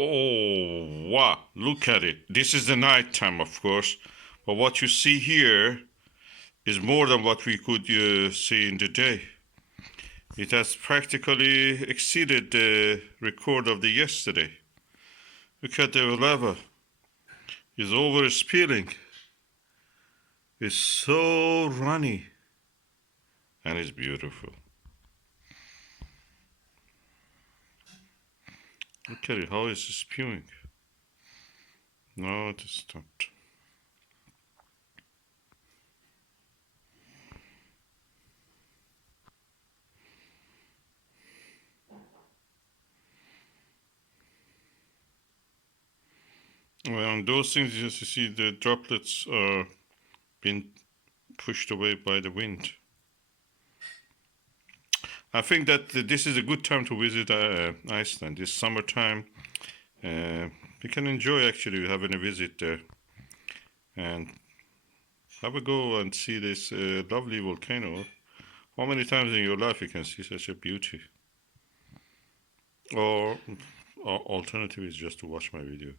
Oh, wow, look at it. This is the night time, of course, but what you see here is more than what we could see in the day. It has practically exceeded the record of the yesterday. Look at the lava. It's over spilling. It's so runny and it's beautiful. Look at it, how it's spewing. No, it has stopped. Well, on those things, you see the droplets are being pushed away by the wind. I think that this is a good time to visit Iceland. This summertime, you can enjoy actually having a visit there and have a go and see this lovely volcano. How many times in your life you can see such a beauty? Or alternative is just to watch my video.